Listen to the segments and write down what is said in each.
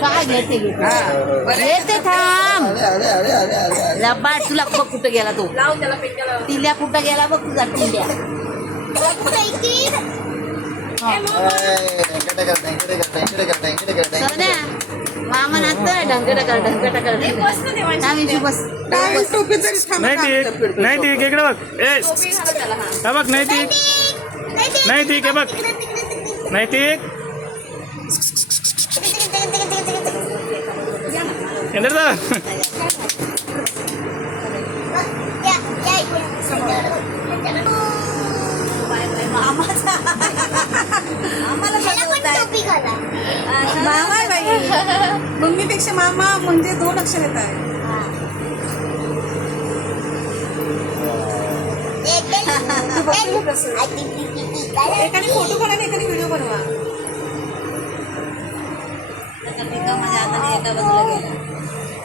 काय घेते घेते थांब लबाड तुला बघ कुठं गेला तो टिल्या कुठं गेला बघ तुझा टिल्या सोन्या मामा नाचतोय ढंगटकर बस नाही ती इकडे बघ ए बघ नाही ती बघ नाही ती जा मामा बाई मम्मीपेक्षा मामा म्हणजे 2 अक्षर येत आहे. एकाने फोटो काढा आणि एकाने व्हिडिओ बनवा.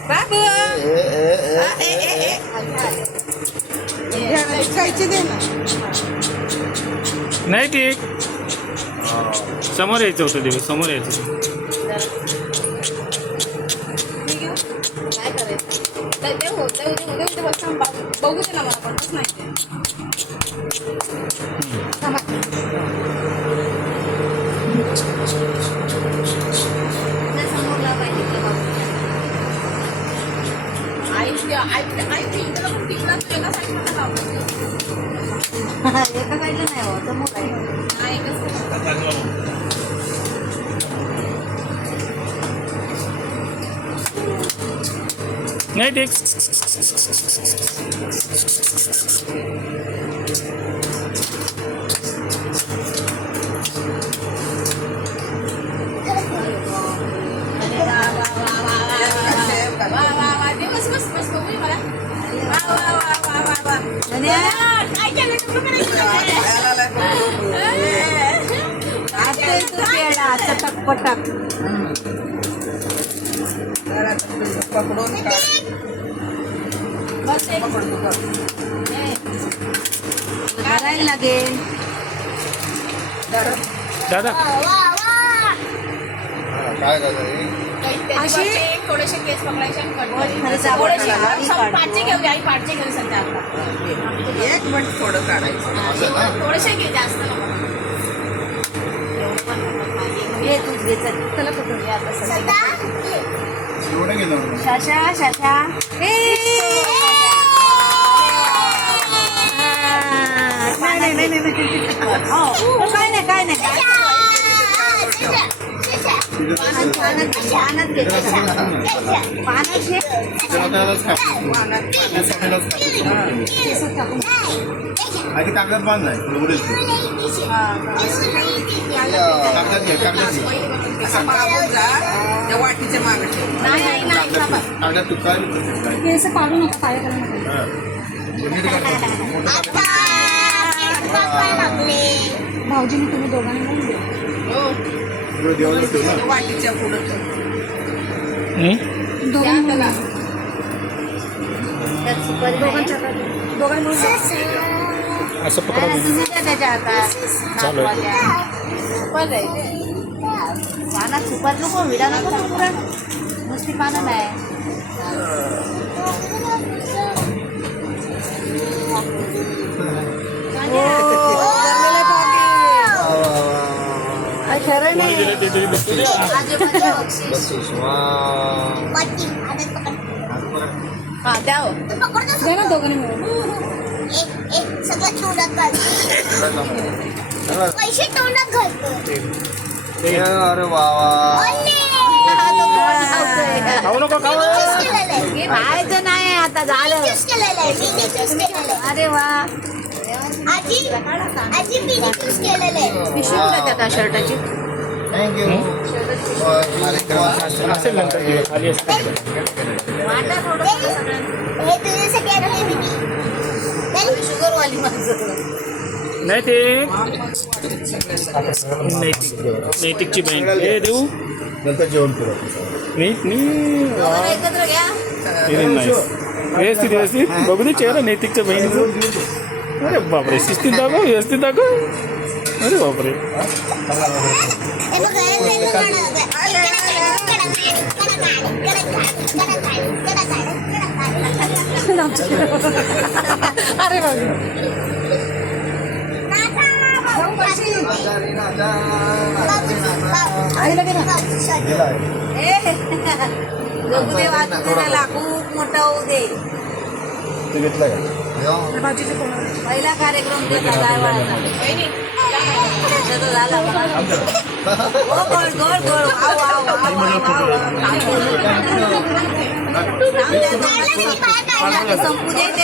बाबू खायचे दे ना. नाही ठीक समोर यायचं होतं दिवस समोर यायचं काय करायचं बघू दे ना मला पणच नाही एका साईडला नाही हो समोर आहे नाही ठीक चटकपटक पकडून करायला लागेल दादा काय करायचं अशी थोडेसे केस पकडायचे आणि पाठचे घेऊ आई पाठचे घेऊ सध्या आता 1 मिनिट थोडं काढायचं थोडेसे घे जास्त घे तू घे चला कुठून घे आता एवढं गेलं शाशा शाशा नाही काय नाही पानात घे पानात घे आधी कागदात बांध नाही उडेल कागदात घे कागदात घे वाटीच्या मागे कागदात तुका केस पाडू नका पाय करू भाऊजीने तुम्ही दोघांनी म्हणून वाटीच्या पुढं असं पकडा त्याच्या हातात पानात सुपात नको विडा नको पुरण नुसती पानं नाही खरं नाही हा द्या ना दोघांनी मिळून पैसे तोंडात घालतो अरे वा खायचं नाही आता झालं अरे वा आजी पिशवी कुठे त्या शर्टाची थँक्यू असेल नंतर घेऊया, खाली असते वाटा थोडं सगळं हे तुझ्यासाठी आणले मी शुगरवाली माणसं नाही ते नैतिकची बहीण हे देऊ नंतर जेवण करू दोघांना एकत्र घ्या व्यवस्थित व्यवस्थित बघू दे चेहरा नैतिकच्या बहिणीचं अरे बापरे शिस्तीत दाखव व्यवस्थित दाखव अरे बापरे हे बघ, हे वेगळं काढा. अरे बाबा खूप मोठा होऊ दे. ते घेतलं का पहिला कार्यक्रम त्याचा गायवाळाचा. त्याचा झाला हो, गोड गोड गोड wow, wow, wow, wow, wow. संपू दे ते